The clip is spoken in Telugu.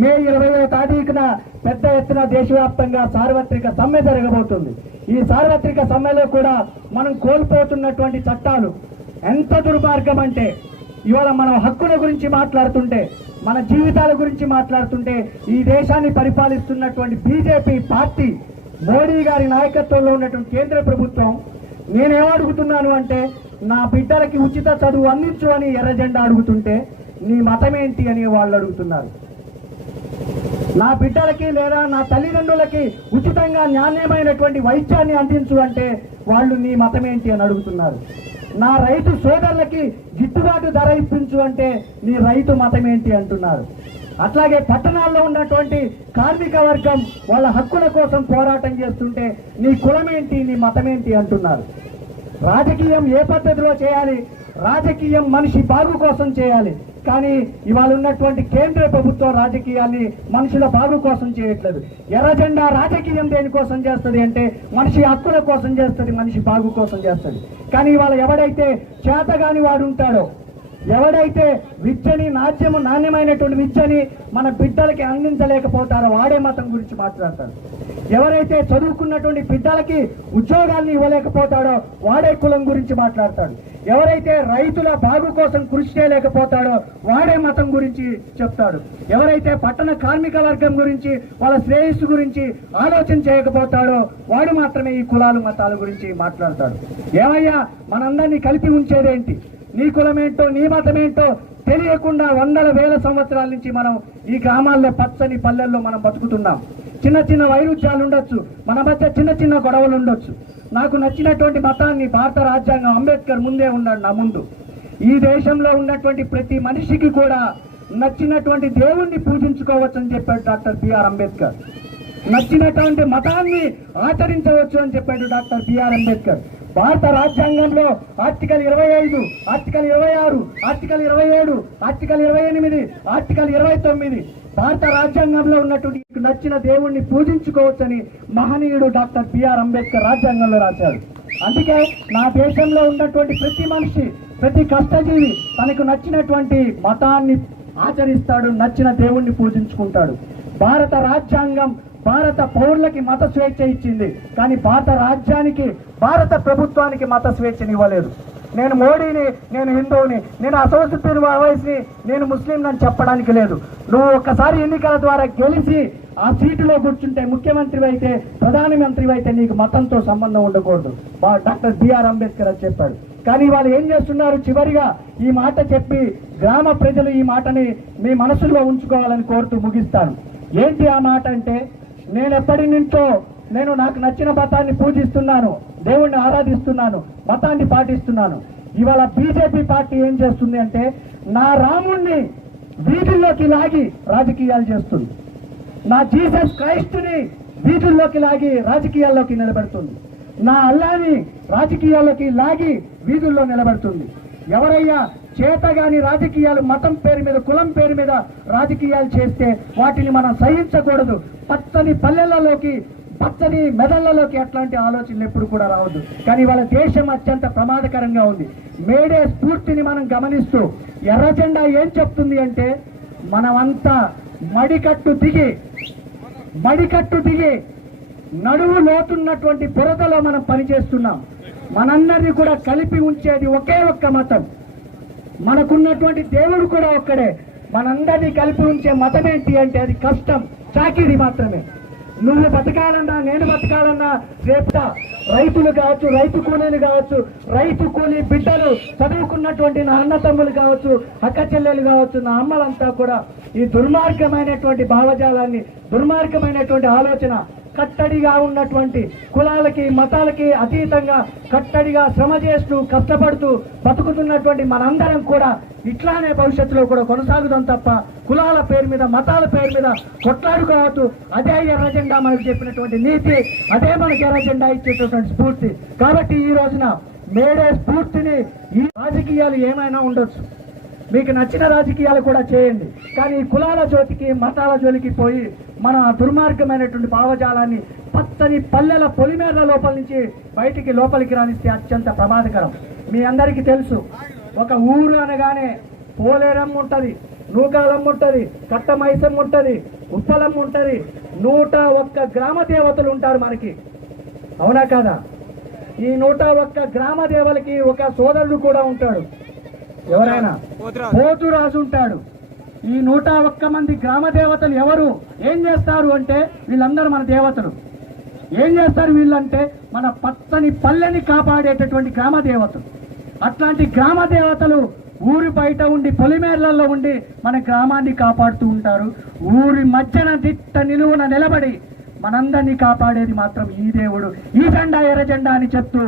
మే ఇరవై తారీఖున పెద్ద ఎత్తున దేశవ్యాప్తంగా సార్వత్రిక సమ్మె జరగబోతుంది. ఈ సార్వత్రిక సమ్మెలో కూడా మనం కోల్పోతున్నటువంటి చట్టాలు ఎంత దుర్మార్గం అంటే ఇవాళ మనం హక్కుల గురించి మాట్లాడుతుంటే మన జీవితాల గురించి మాట్లాడుతుంటే ఈ దేశాన్ని పరిపాలిస్తున్నటువంటి బీజేపీ పార్టీ మోడీ గారి నాయకత్వంలో ఉన్నటువంటి కేంద్ర ప్రభుత్వం నేనేమడుగుతున్నాను అంటే నా బిడ్డలకి ఉచిత చదువు అందించు అని ఎర్ర జెండా అడుగుతుంటే నీ మతమేంటి అని వాళ్ళు అడుగుతున్నారు. నా బిడ్డలకి లేదా నా తల్లిదండ్రులకి ఉచితంగా నాణ్యమైనటువంటి వైద్యాన్ని అందించు అంటే వాళ్ళు నీ మతమేంటి అని అడుగుతున్నారు. నా రైతు సోదరులకి గిట్టుబాటు ధర ఇప్పించు అంటే నీ రైతు మతమేంటి అంటున్నారు. అట్లాగే పట్టణాల్లో ఉన్నటువంటి కార్మిక వర్గం వాళ్ళ హక్కుల కోసం పోరాటం చేస్తుంటే నీ కులమేంటి నీ మతమేంటి అంటున్నారు. రాజకీయం ఏ పద్ధతిలో చేయాలి? రాజకీయం మనిషి బాగు కోసం చేయాలి. కానీ ఇవాళ ఉన్నటువంటి కేంద్ర ప్రభుత్వం రాజకీయాన్ని మనుషుల బాగు కోసం చేయట్లేదు. ఎర్రజెండా రాజకీయం దేనికోసం చేస్తుంది అంటే మనిషి హక్కుల కోసం చేస్తుంది మనిషి బాగు కోసం చేస్తుంది. కానీ ఇవాళ ఎవడైతే చేతగాని వాడు ఉంటాడో ఎవడైతే విద్యని నాట్యము నాణ్యమైనటువంటి విద్యని మన బిడ్డలకి అందించలేకపోతారో వాడే మతం గురించి మాట్లాడతాడు ఎవరైతే చదువుకున్నటువంటి బిడ్డలకి ఉద్యోగాల్ని ఇవ్వలేకపోతాడో వాడే కులం గురించి మాట్లాడతాడు. ఎవరైతే రైతుల బాగు కోసం కృషి చేయలేకపోతాడో వాడే మతం గురించి చెప్తాడు. ఎవరైతే పట్టణ కార్మిక వర్గం గురించి వాళ్ళ శ్రేయస్సు గురించి ఆలోచన చేయకపోతాడో వాడు మాత్రమే ఈ కులాలు మతాల గురించి మాట్లాడతాడు. ఏమయ్యా మనందరినీ కలిపి ఉంచేదేంటి నీ కులమేంటో నీ మతమేంటో తెలియకుండా వందల వేల సంవత్సరాల నుంచి మనం ఈ గ్రామాల్లో పచ్చని పల్లెల్లో మనం బతుకుతున్నాం. చిన్న చిన్న వైరుధ్యాలు ఉండొచ్చు మన మధ్య చిన్న చిన్న గొడవలు ఉండొచ్చు నాకు నచ్చినటువంటి మతాన్ని భారత రాజ్యాంగం అంబేద్కర్ ముందే ఉన్నాడు నా ముందు. ఈ దేశంలో ఉన్నటువంటి ప్రతి మనిషికి కూడా నచ్చినటువంటి దేవుణ్ణి పూజించుకోవచ్చు అని చెప్పాడు డాక్టర్ బిఆర్ అంబేద్కర్. నచ్చినటువంటి మతాన్ని ఆచరించవచ్చు అని చెప్పాడు డాక్టర్ బిఆర్ అంబేద్కర్. భారత రాజ్యాంగంలో ఆర్టికల్ ఇరవై ఐదు ఆర్టికల్ ఇరవై ఆరు ఆర్టికల్ ఇరవై ఏడు ఆర్టికల్ ఇరవై ఎనిమిది ఆర్టికల్ ఇరవై తొమ్మిది భారత రాజ్యాంగంలో ఉన్నటువంటి నచ్చిన దేవుణ్ణి పూజించుకోవచ్చని మహనీయుడు డాక్టర్ బిఆర్ అంబేద్కర్ రాజ్యాంగంలో రాశారు అందుకే నా దేశంలో ఉన్నటువంటి ప్రతి మనిషి ప్రతి కష్టజీవి తనకు నచ్చినటువంటి మతాన్ని ఆచరిస్తాడు నచ్చిన దేవుణ్ణి పూజించుకుంటాడు. భారత రాజ్యాంగం భారత పౌరులకి మత స్వేచ్ఛ ఇచ్చింది. కానీ భారత రాజ్యానికి భారత ప్రభుత్వానికి మత స్వేచ్ఛని ఇవ్వలేదు. నేను మోడీని నేను హిందువుని నేను అసోసియేషన్ వయసుని నేను ముస్లింని అని చెప్పడానికి లేదు. నువ్వు ఒక్కసారి ఎన్నికల ద్వారా గెలిచి ఆ సీటులో కూర్చుంటే ముఖ్యమంత్రి అయితే ప్రధానమంత్రి అయితే నీకు మతంతో సంబంధం ఉండకూడదు. డాక్టర్ బిఆర్ అంబేద్కర్ అని చెప్పాడు. కానీ వాళ్ళు ఏం చేస్తున్నారు? చివరిగా ఈ మాట చెప్పి గ్రామ ప్రజలు ఈ మాటని మీ మనసులో ఉంచుకోవాలని కోరుతూ ముగిస్తాను. ఏంటి ఆ మాట అంటే నేను ఎప్పటి నుంచో నేను నాకు నచ్చిన మతాన్ని పూజిస్తున్నాను దేవుణ్ణి ఆరాధిస్తున్నాను మతాన్ని పాటిస్తున్నాను. ఇవాళ బీజేపీ పార్టీ ఏం చేస్తుంది అంటే నా రాముణ్ణి వీధుల్లోకి లాగి రాజకీయాలు చేస్తుంది. నా జీసస్ క్రైస్టుని వీధుల్లోకి లాగి రాజకీయాల్లోకి నిలబెడుతుంది. నా అల్లాని రాజకీయాల్లోకి లాగి వీధుల్లో నిలబెడుతుంది. ఎవరయ్యా చేతగాని రాజకీయాలు మతం పేరు మీద కులం పేరు మీద రాజకీయాలు చేస్తే వాటిని మనం సహించకూడదు. పచ్చని పల్లెలలోకి పచ్చని మెదళ్ళలోకి అట్లాంటి ఆలోచనలు ఎప్పుడు కూడా రావద్దు. కానీ వాళ్ళ దేశం అత్యంత ప్రమాదకరంగా ఉంది. మేడే స్ఫూర్తిని మనం గమనిస్తూ ఎర్ర జెండా ఏం చెప్తుంది అంటే మనమంతా మడికట్టు దిగి మడికట్టు దిగి నడువు లోతున్నటువంటి బురదలో మనం పనిచేస్తున్నాం. మనందరినీ కూడా కలిపి ఉంచేది ఒకే ఒక్క మతం. మనకున్నటువంటి దేవుడు కూడా ఒక్కడే. మనందరినీ కలిపి ఉంచే మతం ఏంటి అంటే అది కష్టం చాకిరి మాత్రమే. నువ్వు బతకాలన్నా నేను బతకాలన్నా రేపుట రైతులు కావచ్చు రైతు కూలీలు కావచ్చు రైతు కూలీ బిడ్డలు చదువుకున్నటువంటి నా అన్న తమ్ములు కావచ్చు అక్క చెల్లెలు కావచ్చు నా అమ్మలంతా కూడా ఈ దుర్మార్గమైనటువంటి భావజాలాన్ని దుర్మార్గమైనటువంటి ఆలోచన కట్టడిగా ఉన్నటువంటి కులాలకి మతాలకి అతీతంగా కట్టడిగా శ్రమ చేస్తూ కష్టపడుతూ బతుకుతున్నటువంటి మనందరం కూడా ఇట్లానే భవిష్యత్తులో కూడా కొనసాగుదాం తప్ప కులాల పేరు మీద మతాల పేరు మీద కొట్లాడుకోవద్దు. అదే ఎర్రజెండా మనకు చెప్పినటువంటి నీతి అదే మనకి ఎర్రజెండా ఇచ్చేటటువంటి స్ఫూర్తి. కాబట్టి ఈ రోజున మేడే స్ఫూర్తిని ఈ రాజకీయాలు ఏమైనా ఉండొచ్చు. మీకు నచ్చిన రాజకీయాలు కూడా చేయండి. కానీ కులాల జోతికి మతాల జోలికి పోయి మన దుర్మార్గమైనటువంటి భావజాలాన్ని పచ్చని పల్లెల పొలిమేర లోపల నుంచి బయటికి లోపలికి రానిస్తే అత్యంత ప్రమాదకరం. మీ అందరికీ తెలుసు ఒక ఊరు అనగానే పోలేరమ్మ ఉంటుంది నూకాలం ఉంటుంది కట్టమైసం ఉంటుంది ఉప్పలమ్మ ఉంటుంది నూట ఒక్క గ్రామ దేవతలు ఉంటారు మనకి. అవునా కాదా? ఈ నూట ఒక్క గ్రామ దేవలకి ఒక సోదరుడు కూడా ఉంటాడు. ఎవరైనా పోతురాజు. ఉంటాడు. ఈ నూట ఒక్క మంది గ్రామ దేవతలు ఎవరు? ఏం చేస్తారు అంటే వీళ్ళందరూ మన దేవతలు. ఏం చేస్తారు వీళ్ళంటే మన పచ్చని పల్లెని కాపాడేటటువంటి గ్రామ దేవతలు. అట్లాంటి గ్రామ దేవతలు ఊరి బయట ఉండి పొలిమేర్లలో ఉండి మన గ్రామాన్ని కాపాడుతూ ఉంటారు. ఊరి మధ్యన దిట్ట నిలువున నిలబడి మనందరినీ కాపాడేది మాత్రం ఈ దేవుడు. ఈ జెండా ఎర్ర జెండా అని చెప్తూ